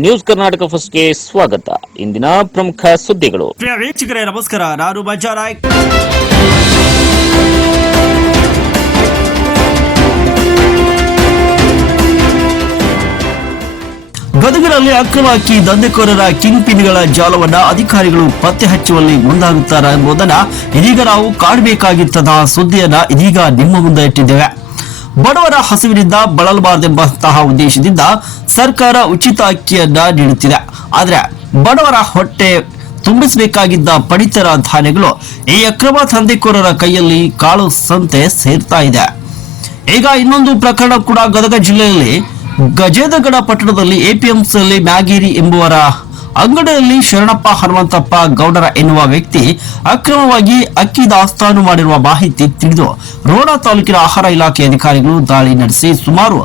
News Karnataka ಫಸ್ಟ್ಗೆ ಸ್ವಾಗತ. ಇಂದಿನ ಪ್ರಮುಖ ಸುದ್ದಿಗಳು. ಪ್ರಿಯ ವೀಕ್ಷಕರೇ ನಮಸ್ಕಾರ, ನಾನು ಬಜಾರಾಯ್. ಗದಗರಲ್ಲಿ ಅಕ್ರಮ ಅಕ್ಕಿ ದಂಧೆಕೋರರ ಕಿಂಗ್ ಪಿನ್ಗಳ ಜಾಲವನ್ನ ಅಧಿಕಾರಿಗಳು ಪತ್ತೆ ಹಚ್ಚುವಲ್ಲಿ ಮುಂದಾಗುತ್ತಾರೆ ಎಂಬುದನ್ನ ಇದೀಗ ನಾವು ಕಾಣಬೇಕಾಗಿತ್ತದ ಸುದ್ದಿಯನ್ನ ಇದೀಗ ನಿಮ್ಮ ಮುಂದೆ ಇಟ್ಟಿದ್ದೇವೆ. ಬಡವರ ಹಸಿವಿನಿಂದ ಬಳಲಬಾರದೆಂಬಂತಹ ಉದ್ದೇಶದಿಂದ ಸರ್ಕಾರ ಉಚಿತ ಅಕ್ಕಿಯನ್ನ ನೀಡುತ್ತಿದೆ. ಆದ್ರೆ ಬಡವರ ಹೊಟ್ಟೆ ತುಂಬಿಸಬೇಕಾಗಿದ್ದ ಪಡಿತರ ಧಾನ್ಯಗಳು ಈ ಅಕ್ರಮ ದಂಧೆಕೋರರ ಕೈಯಲ್ಲಿ ಕಾಳು ಸಂತೆ ಸೇರ್ತಾ ಇದೆ. ಈಗ ಇನ್ನೊಂದು ಪ್ರಕರಣ ಕೂಡ ಗದಗ ಜಿಲ್ಲೆಯಲ್ಲಿ ಗಜೇಂದ್ರಗಡ ಪಟ್ಟಣದಲ್ಲಿ ಎಪಿಎಂಸಿಯಲ್ಲಿ ಮ್ಯಾಗೇರಿ ಎಂಬುವರ ಅಂಗಡಿಯಲ್ಲಿ ಶರಣಪ್ಪ ಹನುಮಂತಪ್ಪ ಗೌಡರ ಎನ್ನುವ ವ್ಯಕ್ತಿ ಅಕ್ರಮವಾಗಿ ಅಕ್ಕಿ ದಾಸ್ತಾನು ಮಾಡಿರುವ ಮಾಹಿತಿ ತಿಳಿದು ರೋಣ ತಾಲೂಕಿನ ಆಹಾರ ಇಲಾಖೆ ಅಧಿಕಾರಿಗಳು ದಾಳಿ ನಡೆಸಿ ಸುಮಾರು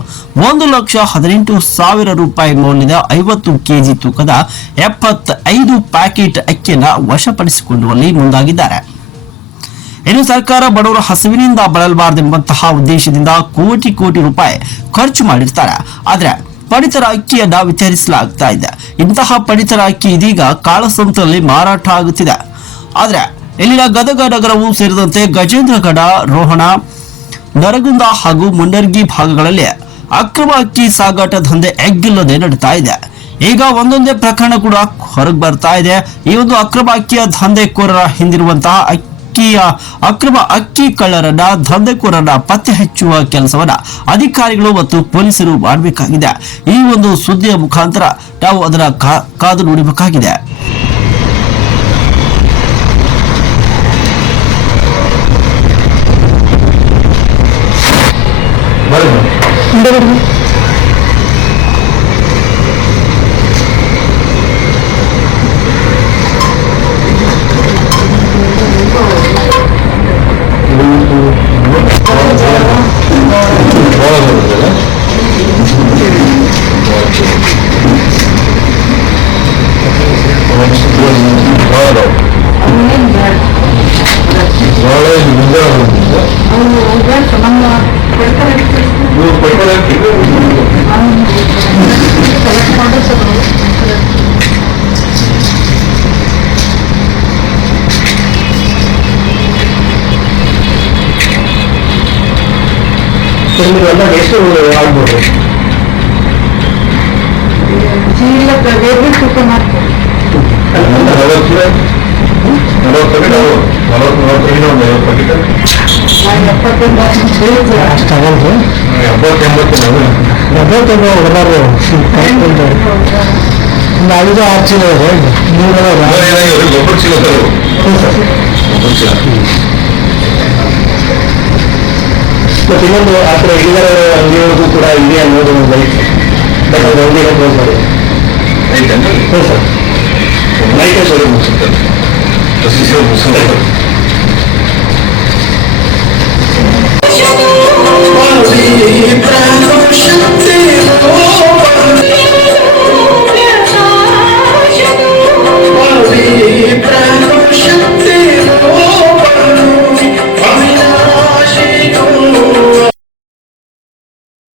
1,18,000 ರೂಪಾಯಿ ಮೌಲ್ಯದ 50 ಕೆಜಿ ತೂಕದ 75 ಪ್ಯಾಕೆಟ್ ಅಕ್ಕಿಯನ್ನು ವಶಪಡಿಸಿಕೊಳ್ಳುವಲ್ಲಿ ಮುಂದಾಗಿದ್ದಾರೆ. ಇನ್ನು ಸರ್ಕಾರ ಬಡವರ ಹಸಿವಿನಿಂದ ಬಳಲಬಾರದೆಂಬಂತಹ ಉದ್ದೇಶದಿಂದ ಕೋಟಿ ರೂಪಾಯಿ ಖರ್ಚು ಮಾಡಿರ್ತಾರೆ. ಆದ್ರೆ ಪಡಿತರ ಅಕ್ಕಿಯನ್ನ ವಿತರಿಸಲಾಗ್ತಾ ಇದೆ. ಇಂತಹ ಪಡಿತರ ಅಕ್ಕಿ ಇದೀಗ ಕಾಳಸಂತೆಯಲ್ಲಿ ಮಾರಾಟ ಆಗುತ್ತಿದೆ. ಆದ್ರೆ ಇಲ್ಲಿನ ಗದಗ ನಗರವೂ ಸೇರಿದಂತೆ ಗಜೇಂದ್ರಗಡ, ರೋಹಣ, ನರಗುಂದ ಹಾಗೂ ಮುಂಡರ್ಗಿ ಭಾಗಗಳಲ್ಲಿ ಅಕ್ರಮ ಅಕ್ಕಿ ಸಾಗಾಟ ದಂಧೆ ಎಗ್ಗಿಲ್ಲದೆ ನಡೀತಾ ಇದೆ. ಈಗ ಒಂದೊಂದೇ ಪ್ರಕರಣ ಕೂಡ ಹೊರಗೆ ಬರ್ತಾ ಇದೆ. ಈ ಒಂದು ಅಕ್ರಮ ಅಕ್ಕಿಯ ದಂಧೆಕೋರರ ಹಿಂದಿರುವಂತಹ ಅಕ್ರಮ ಅಕ್ಕಿ ಕಳ್ಳರನ್ನ, ದಂಧೆಕೋರರನ್ನ ಪತ್ತೆ ಹಚ್ಚುವ ಕೆಲಸವನ್ನ ಅಧಿಕಾರಿಗಳು ಮತ್ತು ಪೊಲೀಸರು ಮಾಡಬೇಕಾಗಿದೆ. ಈ ಒಂದು ಸುದ್ದಿಯ ಮುಖಾಂತರ ನಾವು ಅದರ ಕಾದು ನೋಡಬೇಕಾಗಿದೆ. ಎಷ್ಟು ಆಗ್ಬೋದು? ಚೀಲ ತೂಕ ಮಾಡ್ತಾರೆ. 5-6 ಚೀಲ ಮತ್ತೆ ಇನ್ನೊಂದು ಆ ಥರ ಎಲ್ಲರ ಅಂಗಡಿಯವ್ರಿಗೂ ಕೂಡ ಇದೆ ಅನ್ನೋದು ಒಂದು ಬಟ್ ಅವ್ರು ಅಂಗಡಿಗೆ ಕ್ಲೋಸ್ ಮಾಡಿ. ಹೌದು ಸರ್.